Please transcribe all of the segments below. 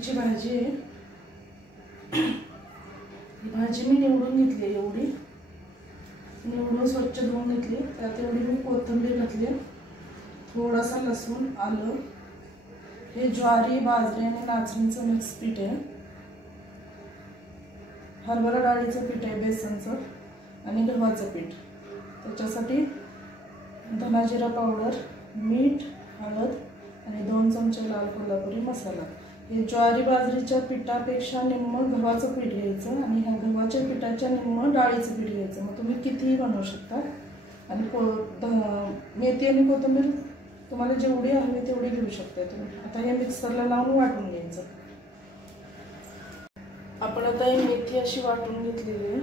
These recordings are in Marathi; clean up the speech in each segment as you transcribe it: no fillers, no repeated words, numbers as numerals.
मेथीची भाजी आहे। ही भाजी मी निवडून घेतली, एवढी निवडून स्वच्छ धुवून घेतली। त्यात एवढी मी कोथिंबीर घातली, थोडासा लसूण, आलं। हे ज्वारी, बाजरी आणि नाचणीचं मिक्स पीठ आहे। हरभरा डाळीचं पीठ आहे, बेसनचं आणि गव्हाचं पीठ। त्याच्यासाठी धना जिरा पावडर, मीठ, हळद आणि 2 चमचे लाल कोल्हापुरी मसाला। हे ज्वारी बाजरीच्या पिठापेक्षा निम्म गव्हाचं पीठ घ्यायचं आणि ह्या गव्हाच्या पिठाच्या निम्म डाळीचं पीठ घ्यायचं। मग तुम्ही कितीही बनवू शकता। आणि मेथी आणि कोथिंबीर तुम्हाला जेवढी हवी तेवढी घेऊ शकता तुम्ही। आता हे मिक्सरला लावून वाटून घ्यायचं। आपण आता ही मेथी अशी वाटून घेतलेली आहे।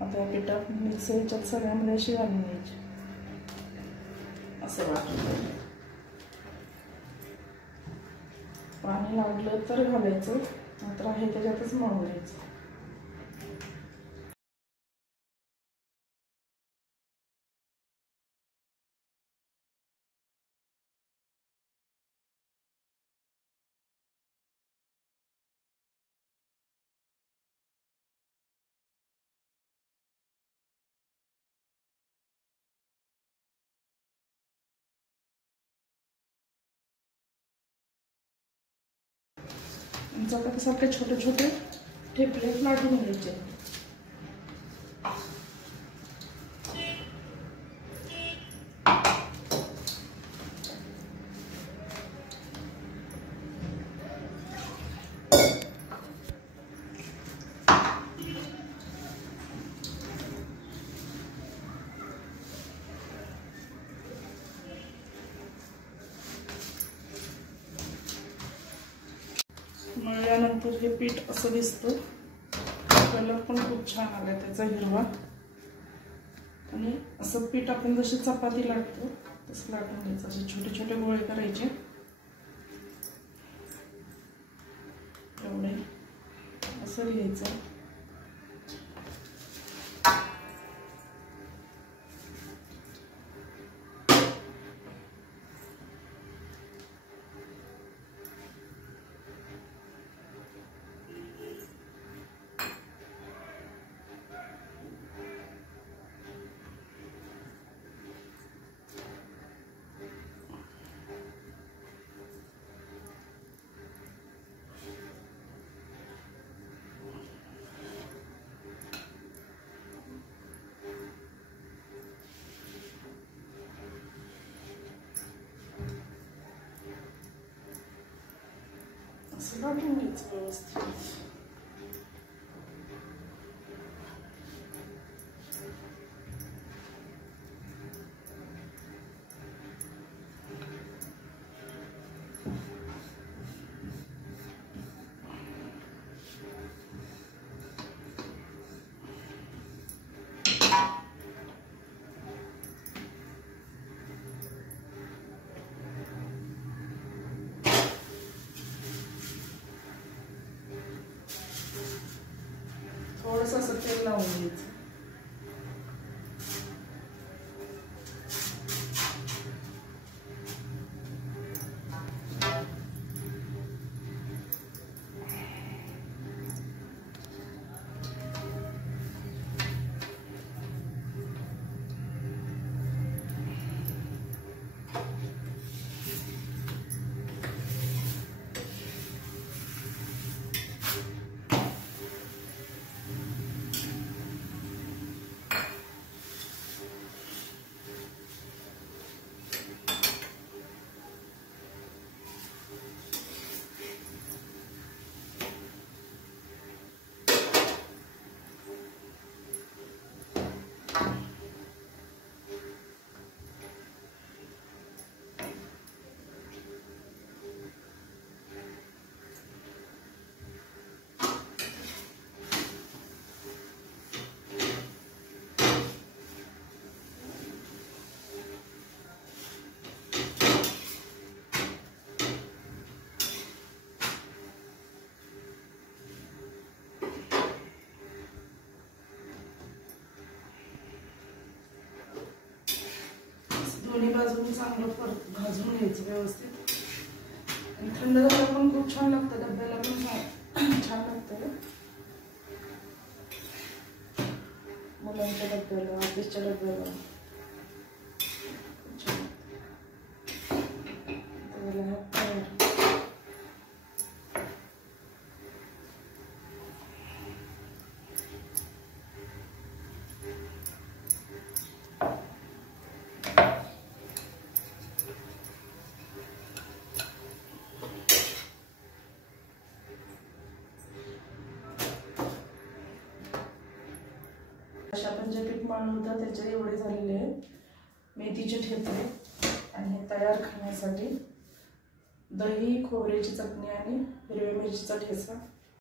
आता या पिठात मिक्सरच्यात सगळ्यामध्ये अशी घालून घ्यायची, असं वाटून। पाणी लागलं तर घालायचं, नाहीतर आहे त्याच्यातच मळून घ्यायचं। सारखे छोटे छोटे ठेपले लाटून घ्यायचे। मळल्यानंतर हे पीठ असं दिसतं। कलर पण खूप छान आलाय त्याचा, हिरवा। आणि असं पीठ आपण जशी चपाती लाटतो तसं लाटून घ्यायचं। असे छोटे छोटे गोळे करायचे, एवढे असं घ्यायचं। असं लाटून घ्यायचं व्यवस्थित। थोडंसं असं तेल लावून घ्यायचं। दोन्ही बाजूने चांगलं भाजून घ्यायचं व्यवस्थित। आणि थंड झालं पण खूप छान लागतं, डब्याला पण मुलांच्या डब्याला, ऑफिसच्या डब्याला. आपण जे पीठ मळलं होतं त्याचे एवढे झालेले आहेत. मेथीचे ठेचे आणि हे तयार खाण्यासाठी दही, खोबऱ्याची चटणी आणि हिरव्या मिरचीचा ठेचा.